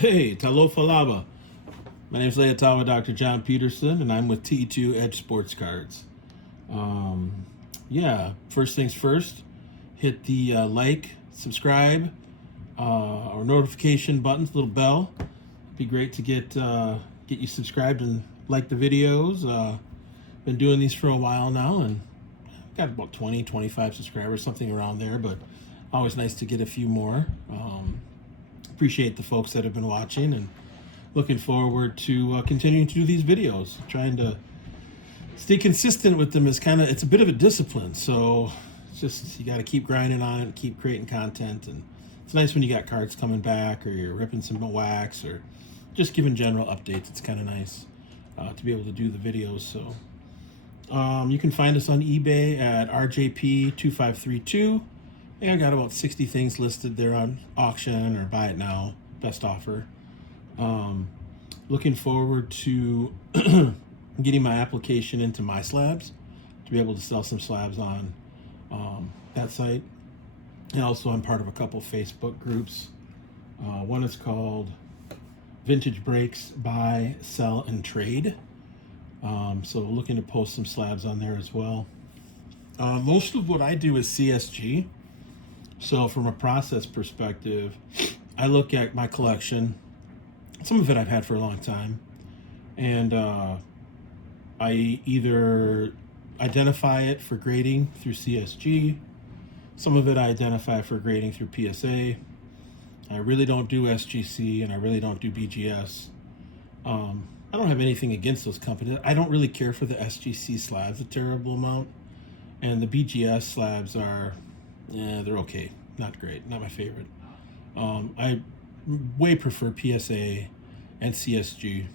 Hey, talofa lava. My name's Leotawa Dr. John Peterson, and I'm with TE2 Edge Sports Cards. Yeah, first things first, hit the like, subscribe, or notification buttons, little bell. It'd be great to get you subscribed and like the videos. Been doing these for a while now, and got about 20, 25 subscribers, something around there, but always nice to get a few more. Appreciate the folks that have been watching and looking forward to continuing to do these videos. Trying to stay consistent with them is it's a bit of a discipline, so it's just, you got to keep grinding on it and keep creating content. And it's nice when you got cards coming back, or you're ripping some wax, or just giving general updates. It's kind of nice to be able to do the videos. So you can find us on eBay at rjp2532. I got about 60 things listed there on auction or buy it now, best offer. Looking forward to getting my application into My Slabs to be able to sell some slabs on that site. And also I'm part of a couple Facebook groups. One is called Vintage Breaks, Buy, Sell, and Trade. So looking to post some slabs on there as well. Most of what I do is CSG. So from a process perspective, I look at my collection. Some of it I've had for a long time, and I either identify it for grading through CSG. Some of it I identify for grading through PSA. I really don't do SGC, and I really don't do BGS. I don't have anything against those companies. I don't really care for the SGC slabs a terrible amount, and the BGS slabs are, they're okay, not great, not my favorite. I way prefer PSA and CSG.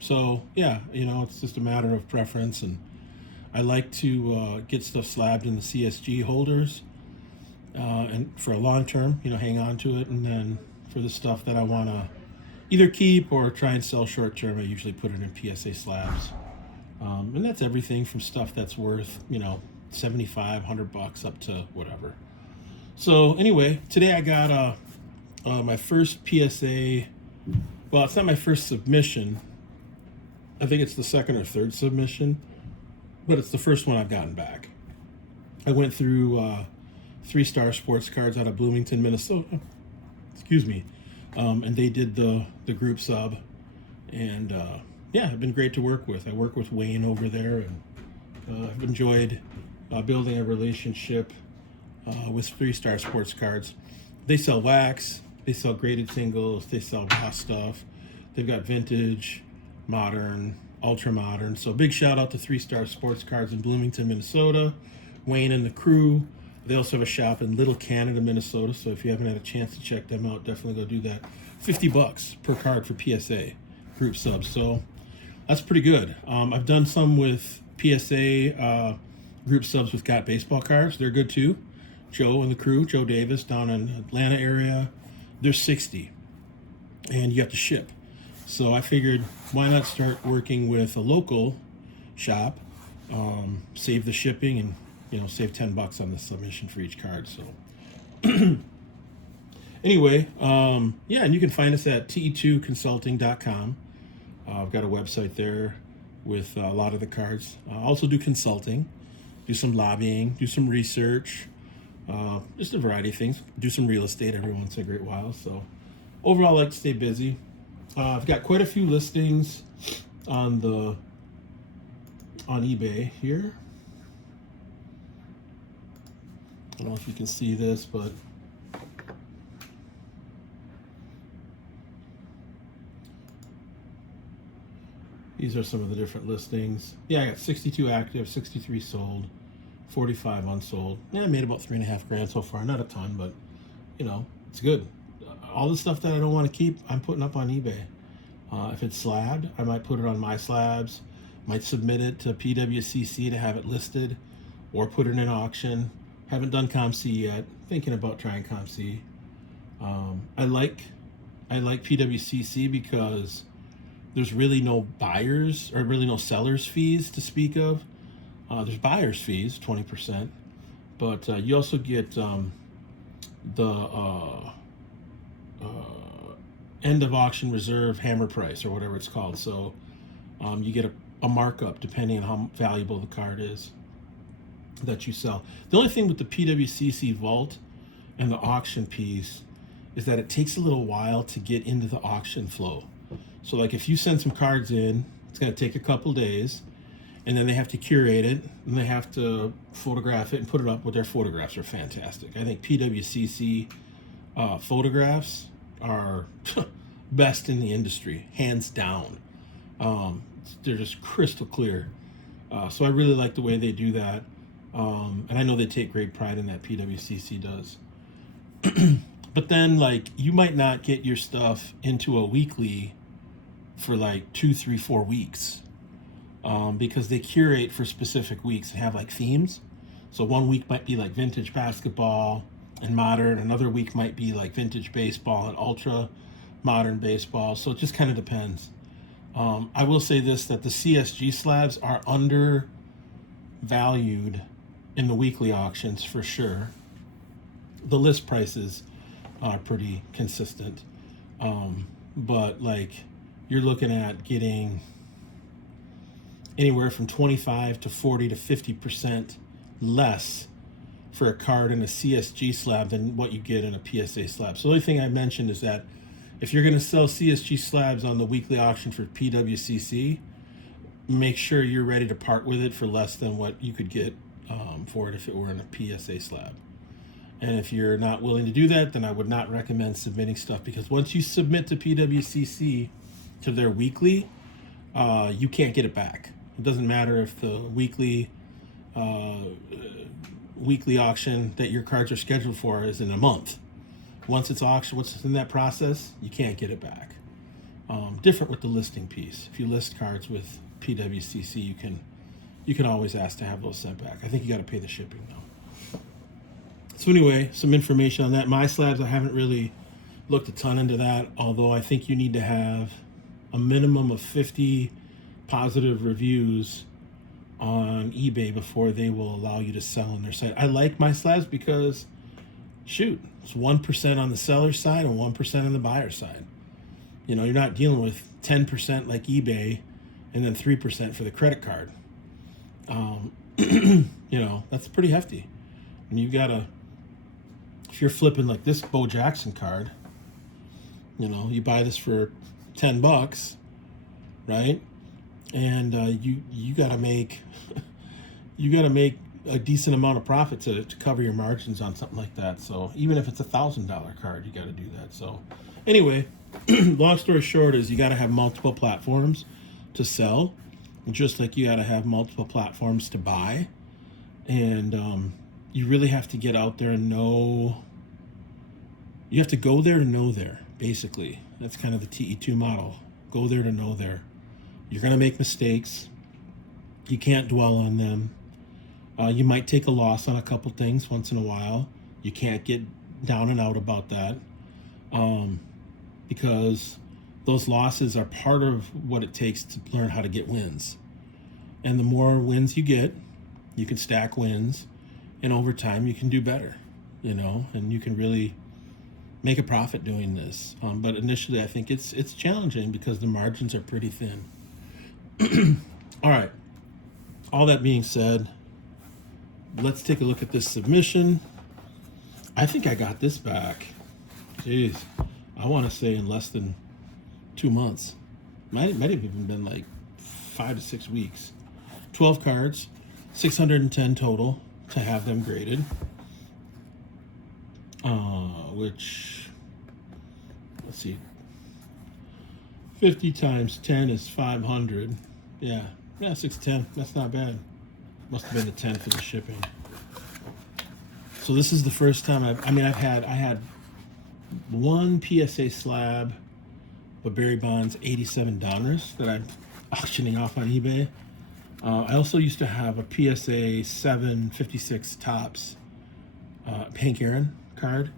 So yeah, it's just a matter of preference, and I like to get stuff slabbed in the CSG holders, and for a long term, hang on to it, and then for the stuff that I want to either keep or try and sell short term, I usually put it in PSA slabs. And that's everything from stuff that's worth, $75, $100 up to whatever. So anyway, today I got my first PSA. Well, it's not my first submission. I think it's the second or third submission, but it's the first one I've gotten back. I went through 3-Star Sports Cards out of Bloomington, Minnesota. Excuse me. And they did the group sub, and yeah, it's been great to work with. I work with Wayne over there, and I've enjoyed building a relationship with 3-Star Sports Cards. They sell wax, they sell graded singles, they sell raw stuff. They've got vintage, modern, ultra modern. So big shout out to 3-Star Sports Cards in Bloomington, Minnesota, Wayne and the crew. They also have a shop in Little Canada, Minnesota. So if you haven't had a chance to check them out, definitely go do that. $50 per card for PSA group subs. So that's pretty good. I've done some with PSA group subs with Got Baseball cards. They're good too. Joe and the crew, Joe Davis down in Atlanta area, they're $60, and you have to ship. So I figured, why not start working with a local shop, save the shipping, and save $10 on the submission for each card. So anyway, yeah, and you can find us at TE2Consulting.com. I've got a website there with a lot of the cards. I also do consulting, do some lobbying, do some research, just a variety of things. Do some real estate every once in a great while. So overall, I like to stay busy. I've got quite a few listings on eBay here. I don't know if you can see this, but these are some of the different listings. Yeah, I got 62 active, 63 sold, 45 unsold. Yeah, I made about $3.5 so far. Not a ton, but it's good. All the stuff that I don't want to keep, I'm putting up on eBay. If it's slabbed, I might put it on My Slabs, might submit it to PWCC to have it listed, or put it in auction. Haven't done ComC yet. Thinking about trying ComC. I like PWCC because there's really no buyers or really no sellers fees to speak of. There's buyers fees, 20%, but you also get the end of auction reserve hammer price or whatever it's called. So you get a markup depending on how valuable the card is that you sell. The only thing with the PWCC vault and the auction piece is that it takes a little while to get into the auction flow. So like if you send some cards in, it's going to take a couple days, and then they have to curate it, and they have to photograph it and put it up. With their photographs are fantastic. I think PWCC photographs are best in the industry, hands down. They're just crystal clear. So I really like the way they do that. And I know they take great pride in that, PWCC does. But then, like, you might not get your stuff into a weekly for like 2, 3, 4 weeks, because they curate for specific weeks and have like themes. So one week might be like vintage basketball and modern. Another week might be like vintage baseball and ultra modern baseball. So it just kind of depends. I will say this, that the CSG slabs are undervalued in the weekly auctions for sure. The list prices are pretty consistent. But like, you're looking at getting anywhere from 25 to 40 to 50% less for a card in a CSG slab than what you get in a PSA slab. So the only thing I mentioned is that if you're going to sell CSG slabs on the weekly auction for PWCC, make sure you're ready to part with it for less than what you could get for it if it were in a PSA slab. And if you're not willing to do that, then I would not recommend submitting stuff, because once you submit to PWCC to their weekly, you can't get it back. It doesn't matter if the weekly auction that your cards are scheduled for is in a month. Once it's auctioned, once in that process, you can't get it back. Different with the listing piece. If you list cards with PWCC, you can always ask to have those sent back. I think you got to pay the shipping though. So anyway, some information on that. My slabs, I haven't really looked a ton into that, although I think you need to have a minimum of 50 positive reviews on eBay before they will allow you to sell on their site. I like my slabs because, shoot, it's 1% on the seller's side and 1% on the buyer's side. You know, you're not dealing with 10% like eBay and then 3% for the credit card. You know, that's pretty hefty. And you gotta, if you're flipping like this Bo Jackson card, you know, you buy this for $10, right? And you gotta make a decent amount of profit to cover your margins on something like that. So even if it's $1,000 card, you got to do that. So anyway, long story short is you got to have multiple platforms to sell, just like you got to have multiple platforms to buy. And you really have to get out there and know. You have to go there to know there, basically. That's kind of the TE2 model. Go there to know there. You're going to make mistakes. You can't dwell on them. You might take a loss on a couple things once in a while. You can't get down and out about that, because those losses are part of what it takes to learn how to get wins. And the more wins you get, you can stack wins, and over time you can do better, you know, and you can really make a profit doing this. But initially I think it's challenging because the margins are pretty thin. All right. All that being said, let's take a look at this submission. I think I got this back. Jeez, I want to say in less than 2 months. Might have even been like 5 to 6 weeks. 12 cards, 610 total to have them graded. Which, let's see, 50 times 10 is 500. Yeah, 610. That's not bad. Must have been the 10 for the shipping. So this is the first time I had one PSA slab of Barry Bonds 87 Donruss that I'm auctioning off on eBay. I also used to have a PSA 756 Topps Hank Aaron card,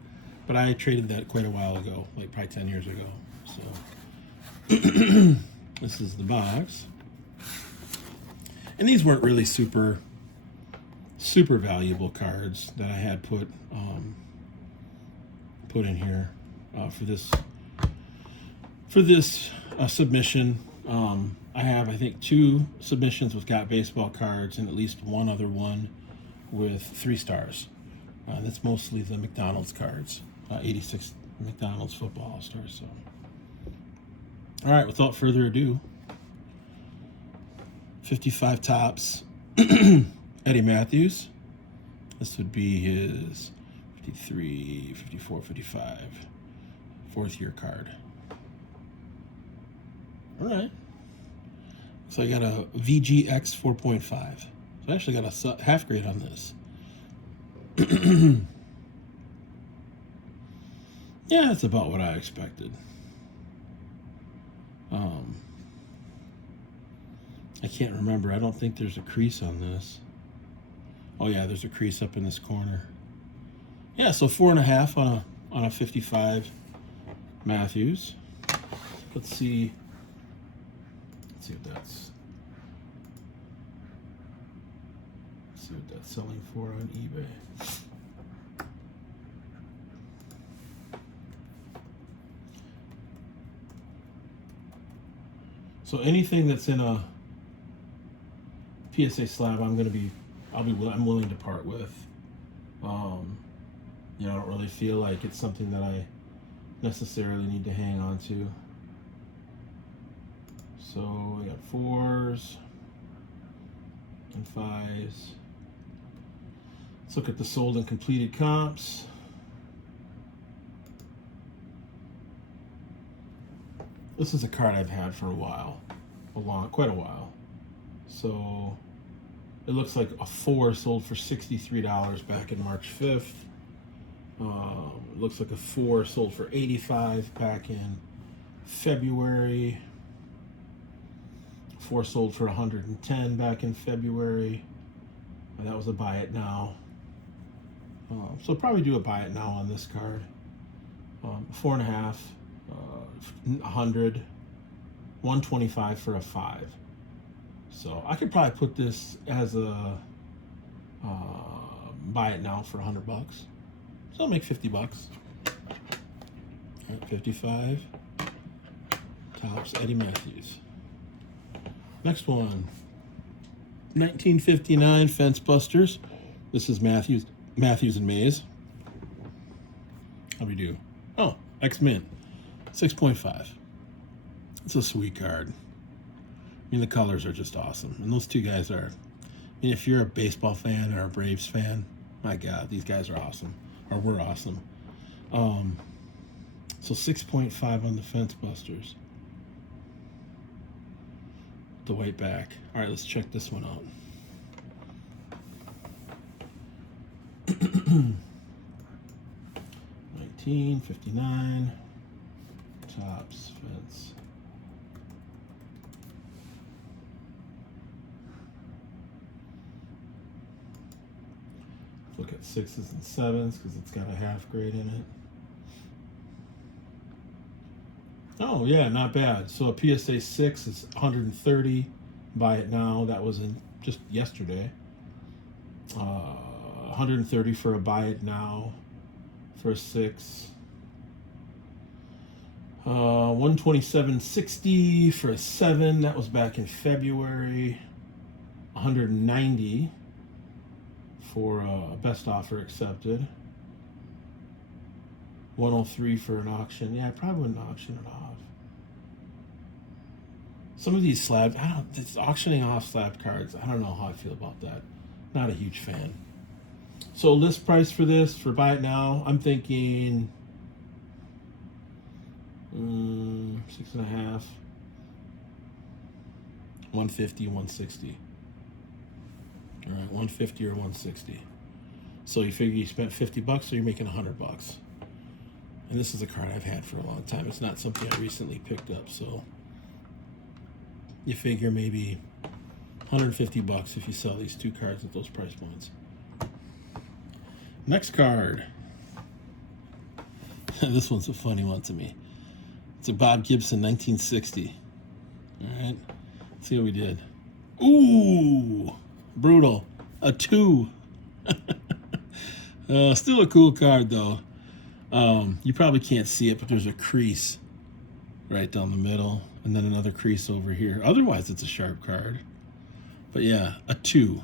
but I traded that quite a while ago, like probably 10 years ago. So this is the box. And these weren't really super valuable cards that I had put in here for this For this submission, I have, I think, 2 submissions with Got Baseball cards and at least one other one with 3 stars. That's mostly the McDonald's cards, 86 McDonald's football all-stars. So, all right, without further ado, 55 tops, Eddie Matthews. This would be his 53, 54, 55, 4th year card. All right. So I got a VGX 4.5. So I actually got a half grade on this. Yeah, that's about what I expected. I can't remember. I don't think there's a crease on this. Oh yeah, there's a crease up in this corner. Yeah, so 4.5 on a 55 Matthews. Let's see what that's. Let's see what that's selling for on eBay. So anything that's in a PSA slab, I'm willing to part with. You know, I don't really feel like it's something that I necessarily need to hang on to. So we got 4s and 5s. Let's look at the sold and completed comps. This is a card I've had for a while, quite a while. So it looks like a 4 sold for $63 back in March 5th. It looks like a 4 sold for $85 back in February. 4 sold for $110 back in February. And that was a buy it now. So probably do a buy it now on this card. 4.5, 100, 125 for a 5. So I could probably put this as a buy it now for $100. So I'll make $50. All right, 55 tops, Eddie Matthews. Next one, 1959 Fence Busters. This is Matthews and Mays. How we do? Oh, X-Mint, 6.5. It's a sweet card. I mean, the colors are just awesome. And those 2 guys are, I mean, if you're a baseball fan or a Braves fan, my God, these guys are awesome. Or were awesome. So 6.5 on the Fence Busters. The white back. All right, let's check this one out. $19.59 tops Fence. Look at 6s and 7s because it's got a half grade in it. Oh yeah, not bad. So a PSA 6 is 130. Buy it now. That was in just yesterday. 130 for a buy it now for a 6. 127.60 for a 7. That was back in February. 190 for a best offer accepted. 103 for an auction. Yeah, I probably wouldn't auction it off. Some of these slabs, it's auctioning off slab cards. I don't know how I feel about that. Not a huge fan. So list price for this, for buy it now, I'm thinking 6.5, 150, 160. All right, 150 or 160. So you figure you spent $50, so you're making $100. And this is a card I've had for a long time. It's not something I recently picked up, so you figure maybe $150 if you sell these 2 cards at those price points. Next card. This one's a funny one to me. It's a Bob Gibson 1960. All right, let's see what we did. Ooh, brutal. A 2. Still a cool card though. You probably can't see it, but there's a crease right down the middle, and then another crease over here. Otherwise, it's a sharp card. But yeah, a 2.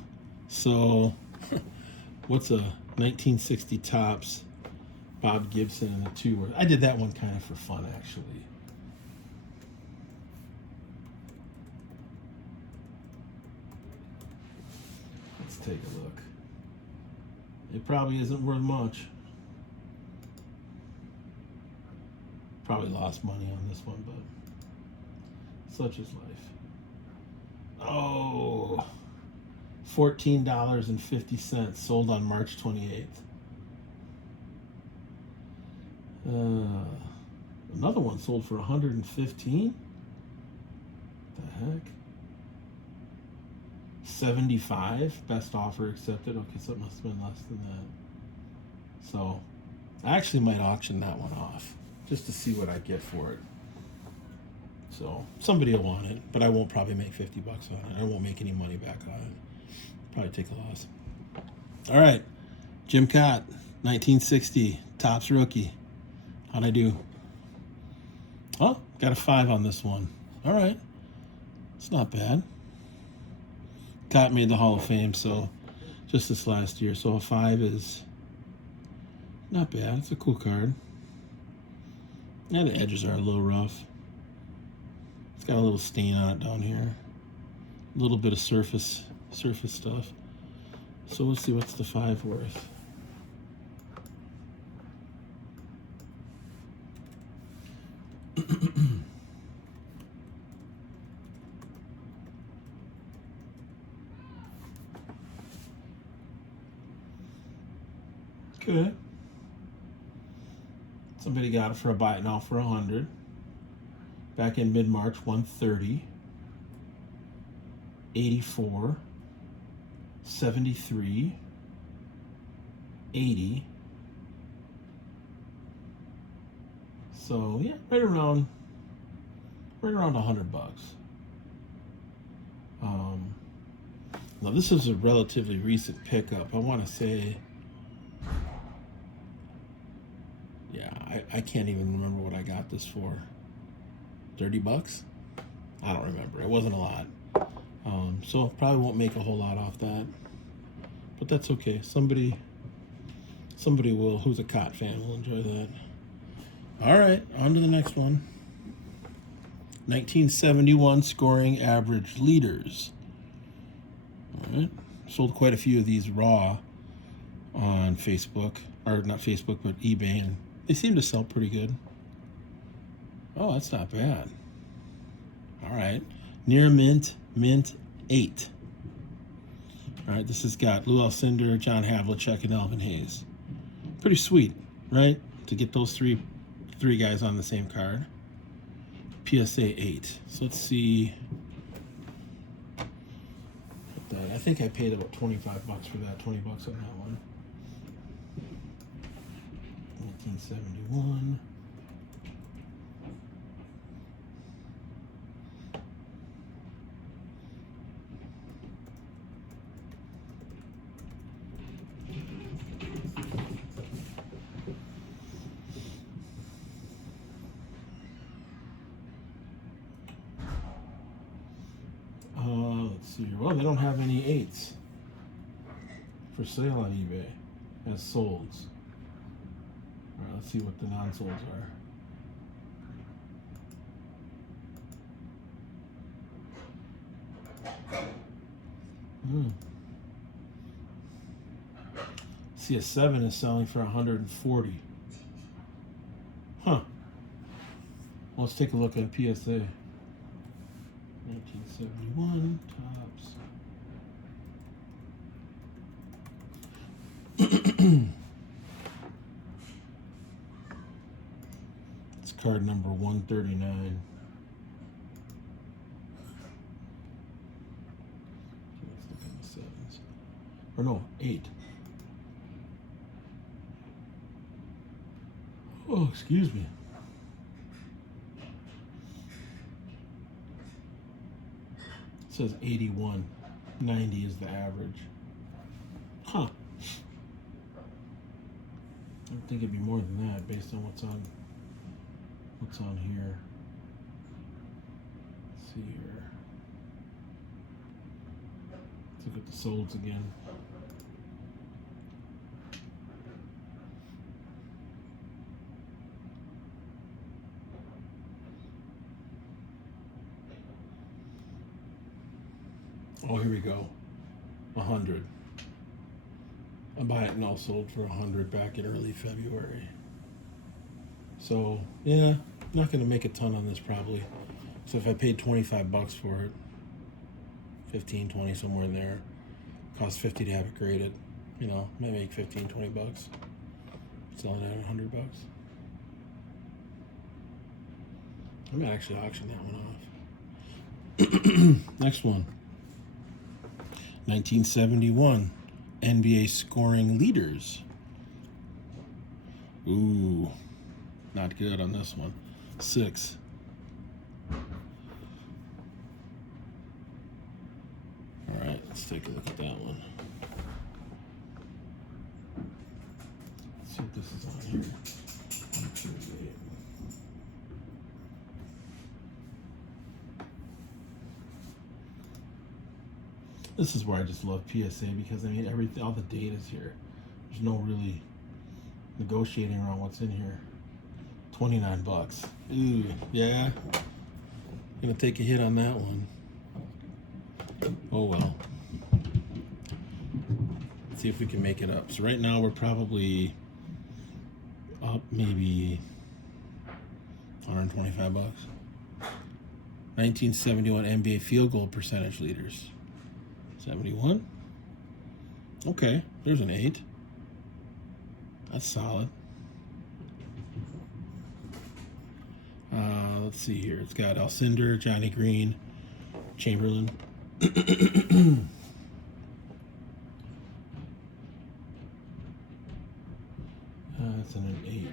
So what's a 1960 Topps Bob Gibson and a 2 worth? I did that one kind of for fun, actually. Let's take a look. It probably isn't worth much. Probably lost money on this one, but such is life. Oh, $14.50, sold on March 28th. Another one sold for $115. The heck? 75, best offer accepted. Okay, so it must have been less than that. So I actually might auction that one off just to see what I get for it. So somebody will want it, but I won't probably make 50 bucks on it. I won't make any money back on it. Probably take a loss. All right, Jim Cott, 1960 Topps rookie. How'd I do? Oh, got a 5 on this one. All right, it's not bad. Cott made the Hall of Fame, so just this last year. So a 5 is not bad. It's a cool card. Yeah, the edges are a little rough. It's got a little stain on it down here. A little bit of surface stuff. So let's see, what's the 5 worth? Okay. Somebody got it for a buy it now for 100. Back in mid-March, 130, 84, 73, 80. So yeah, right around $100. Now this is a relatively recent pickup. I want to say, yeah, I can't even remember what I got this for. 30 bucks? I don't remember. It wasn't a lot. So probably won't make a whole lot off that. But that's okay. Somebody will, who's a Cott fan, will enjoy that. All right, on to the next one. 1971 scoring average leaders. All right. Sold quite a few of these raw on Facebook. Or not Facebook, but eBay. And they seem to sell pretty good. Oh, that's not bad. All right. Near mint, mint 8. All right, this has got Lou Alcindor, John Havlicek, and Elvin Hayes. Pretty sweet, right? To get those three guys on the same card. PSA 8. So let's see. I think I paid about 25 bucks for that, 20 bucks on that one. 1971. Let's see here. Well, they don't have any 8s for sale on eBay as solds. All right, let's see what the non-solds are. See, a 7 is selling for 140. Huh. Well, let's take a look at PSA. 1971 Topps. It's card number 139. Let's look at the 7s. Or no, 8. Oh, excuse me. It says 81. 90 is the average. Huh. I think it'd be more than that based on what's on here. see here. Let's look at the solds again. Oh, here we go. 100. I buy it and all sold for 100 back in early February. So yeah, not gonna make a ton on this probably. So if I paid 25 bucks for it, 15, 20, somewhere in there, cost 50 to have it graded, you know, might make 15, 20 bucks. Selling it at 100 bucks. I might actually auction that one off. Next one. 1971 NBA scoring leaders. Ooh, not good on this one. 6. All right, let's take a look at that one. Let's see what this is on here. 138. This is where I just love PSA because I mean everything, all the data's here. There's no really negotiating around what's in here. 29 bucks. Ooh, yeah. Gonna take a hit on that one. Oh well. Let's see if we can make it up. So right now we're probably up maybe 125 bucks. 1971 NBA field goal percentage leaders. 71. Okay, there's an 8. That's solid. Let's see here. It's got Alcindor, Johnny Green, Chamberlain. That's an 8.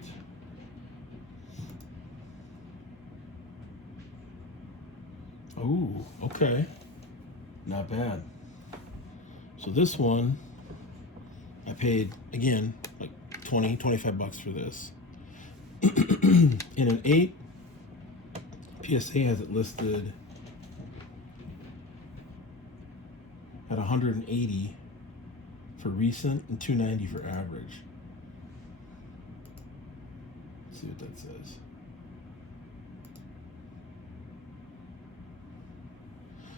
Oh, okay. Not bad. So this one, I paid, again, like 20, 25 bucks for this. In an 8, PSA has it listed at 180 for recent and 290 for average. Let's see what that says.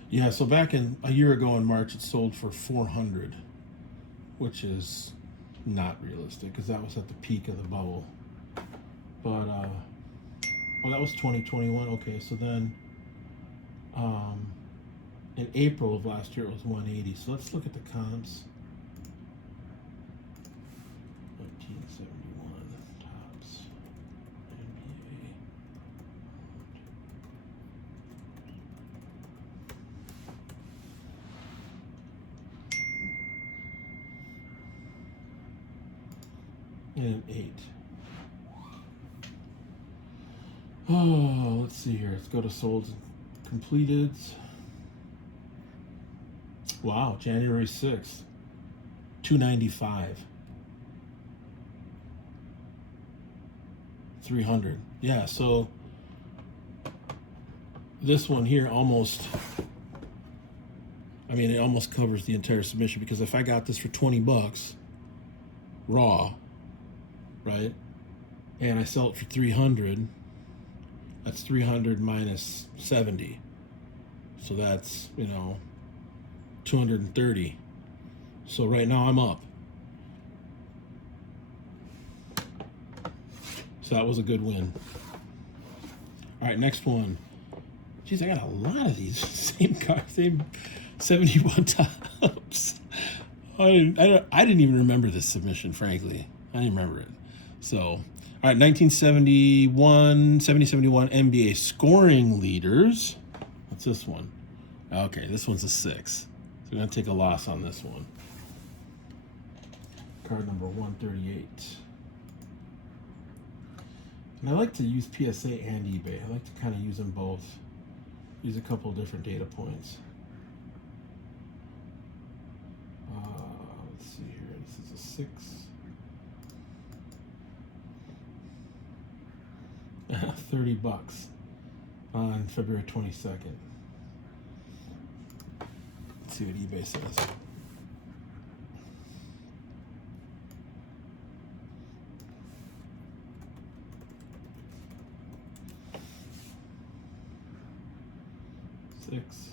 Yeah, so back in a year ago in March, it sold for 400, which is not realistic because that was at the peak of the bubble. But well, that was 2021. Okay, so then in April of last year it was 180. So let's look at the comps. 1971 tops NBA. And 8. Oh, let's see here. Let's go to solds and completeds. Wow, January 6th, 295. 300. Yeah, so this one here almost, I mean, it almost covers the entire submission because if I got this for 20 bucks raw, right, and I sell it for 300, that's 300 minus 70. So that's, you know, 230. So right now I'm up. So that was a good win. All right, next one. Geez, I got a lot of these same cars, same 71 tops. I didn't even remember this submission, frankly. I didn't remember it. So, all right, 1971 NBA scoring leaders. What's this one? Okay, this one's a 6. So we're going to take a loss on this one. Card number 138. And I like to use PSA and eBay. I like to kind of use them both. Use a couple different data points. Let's see here. This is a 6. 30 bucks on February 22nd. see what eBay says. Six.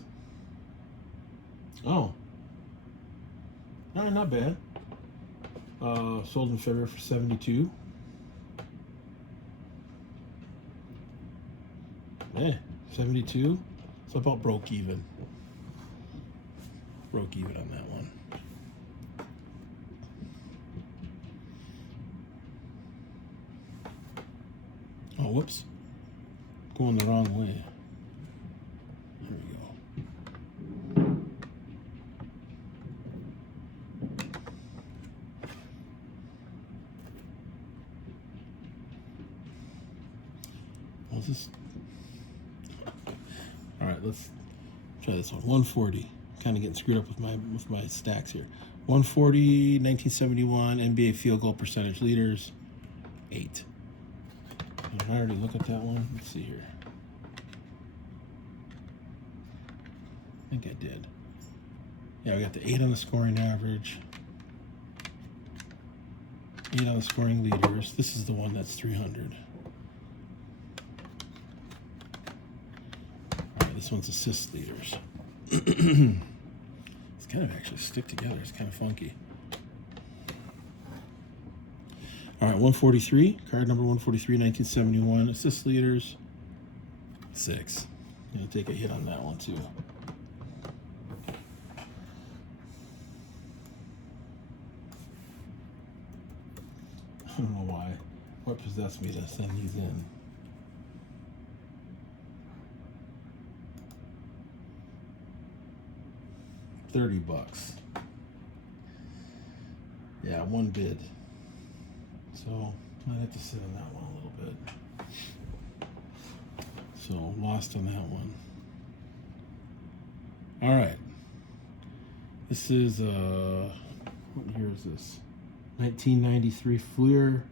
Oh. No, not bad. Sold in February for 72. Yeah, 72. So about broke even. Broke even on that one. Oh, whoops. Going the wrong way. There we go. Well, this. All right, let's try this one. 140. Kind of getting screwed up with my stacks here. 140, 1971 NBA field goal percentage leaders, 8. Did I already look at that one? Let's see here. I think I did. Yeah, we got the 8 on the scoring average. 8 on the scoring leaders. This is the one that's 300. All right, this one's assist leaders. It's kind of actually stick together. It's kind of funky. All right, 143, card number 143, 1971, assist leaders, 6. I'm gonna take a hit on that one too. I don't know why. What possessed me to send these in? $30. Yeah, one bid. So might have to sit on that one a little bit. So lost on that one. All right. This is what year is this? 1993 Fleer.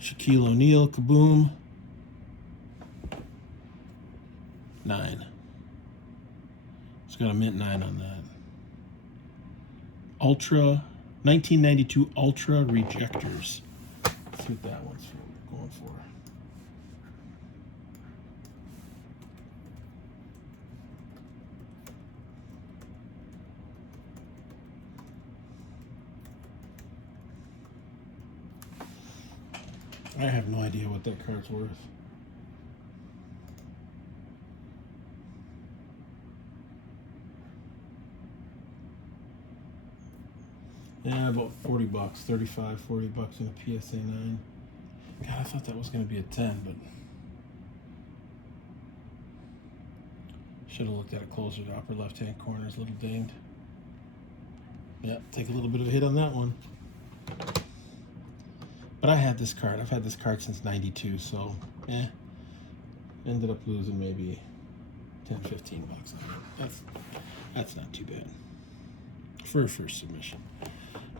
Shaquille O'Neal, Kaboom. 9. It's got a mint 9 on that. Ultra, 1992 Ultra Rejectors. Let's see what that one's going for. I have no idea what that card's worth. Yeah, about $40, 35, $40 in a PSA 9. God, I thought that was going to be a 10, but should have looked at it closer. The upper left-hand corner is a little dinged. Yeah, take a little bit of a hit on that one. But I had this card. I've had this card since 92, so ended up losing maybe 10, $15 on it. That's not too bad for a first submission.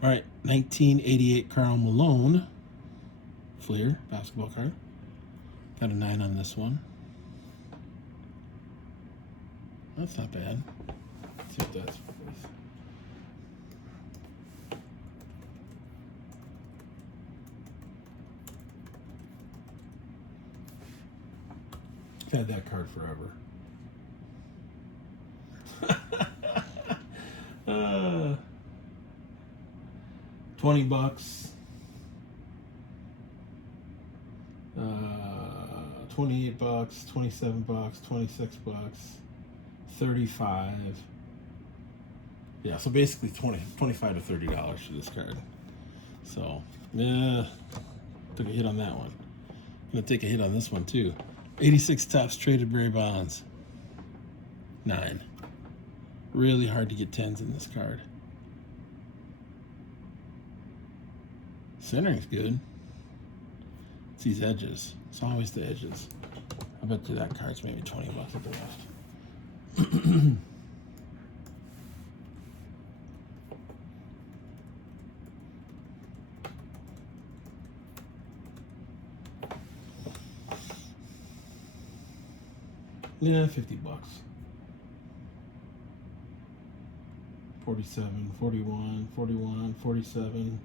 All right, 1988 Karl Malone Fleer basketball card. Got a 9 on this one. That's not bad. Let's see what that's worth. I've had that card forever. $20. 28 bucks, 27 bucks, 26 bucks, 35. Yeah, so basically 25 to $30 for this card. So, yeah, took a hit on that one. I'm gonna take a hit on this one too. 86 Topps Traded Barry Bonds. 9. Really hard to get 10s in this card. Centering's good. It's these edges. It's always the edges. I bet you that card's maybe $20 at the left. Yeah, $50. 47, 41, 41, 47,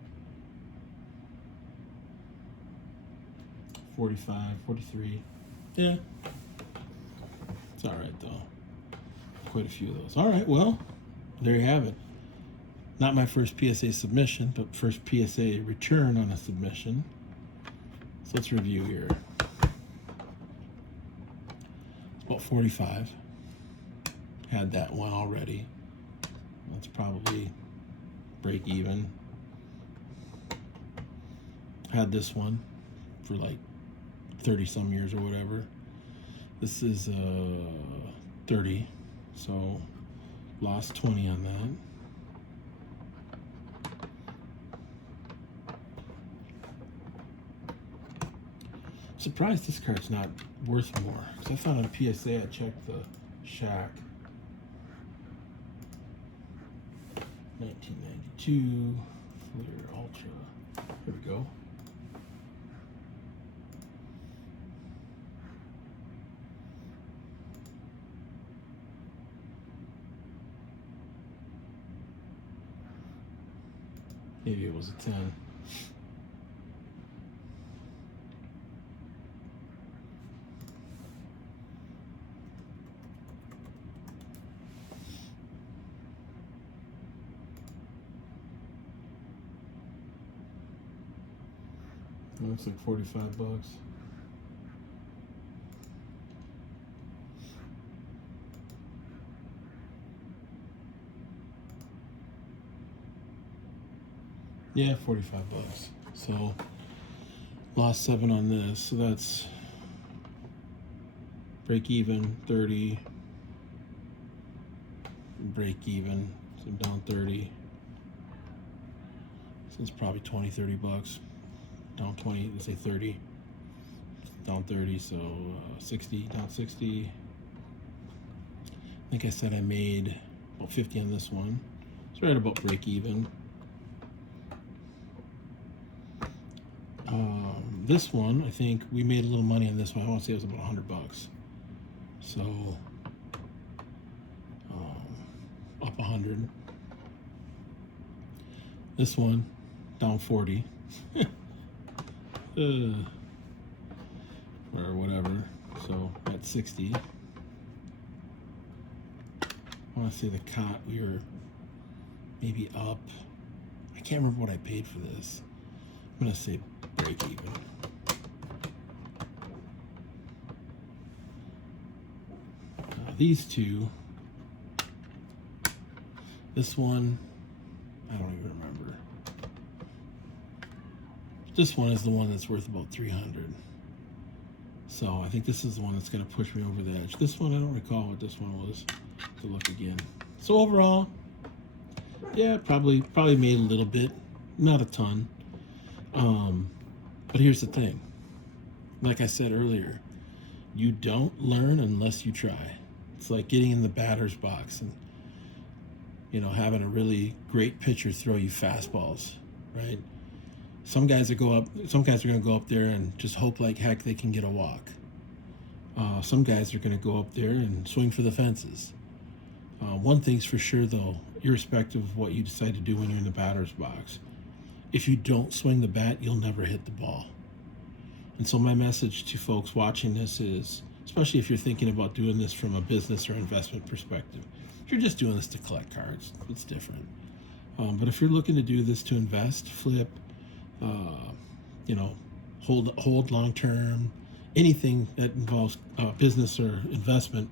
45, 43. Yeah. It's all right, though. Quite a few of those. All right, well, there you have it. Not my first PSA submission, but first PSA return on a submission. So let's review here. It's about 45. Had that one already. That's probably break even. Had this one for like 30 some years or whatever. This is 30, so lost 20 on that. Surprised this card's not worth more, because I found on PSA, I checked the Shack 1992 Fleer Ultra. Here we go. Maybe it was a 10. It looks like 45 bucks. Yeah, 45 bucks. So lost 7 on this. So that's break even 30. Break even. So down 30. So it's probably 20, 30 bucks. Down 20, let's say 30. Down 30, so 60, down 60. I think I said I made about 50 on this one. It's right about break even. This one, I think we made a little money on this one. I want to say it was about 100 bucks. So up 100. This one down 40. Or whatever. So at 60. I want to say the cot, we were maybe up. I can't remember what I paid for this. I'm gonna say break even. These two, this one, I don't even remember. This one is the one that's worth about 300. So I think this is the one that's gonna push me over the edge. This one, I don't recall what this one was. To look again. So overall, yeah, probably made a little bit, not a ton. But here's the thing. Like I said earlier, you don't learn unless you try. It's like getting in the batter's box and, you know, having a really great pitcher throw you fastballs, right? Some guys are going to go up there and just hope like heck they can get a walk. Some guys are going to go up there and swing for the fences. One thing's for sure, though, irrespective of what you decide to do when you're in the batter's box, if you don't swing the bat, you'll never hit the ball. And so my message to folks watching this is, especially if you're thinking about doing this from a business or investment perspective, if you're just doing this to collect cards, it's different. But if you're looking to do this to invest, flip, you know, hold long term, anything that involves business or investment,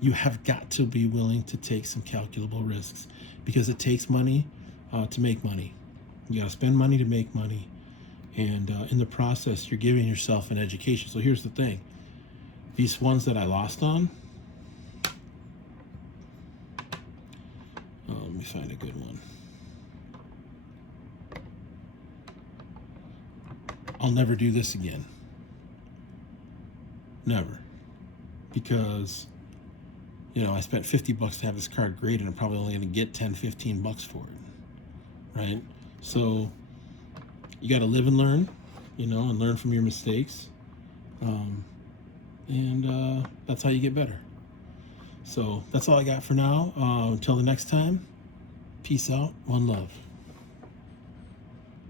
you have got to be willing to take some calculable risks, because it takes money to make money. You got to spend money to make money, and in the process, you're giving yourself an education. So here's the thing: these ones that I lost on, let me find a good one. I'll never do this again. Never. Because, you know, I spent 50 bucks to have this card graded, and I'm probably only going to get 10, 15 bucks for it. Right? So you got to live and learn, you know, and learn from your mistakes. And that's how you get better. So that's all I got for now. Until the next time, Peace out. One love.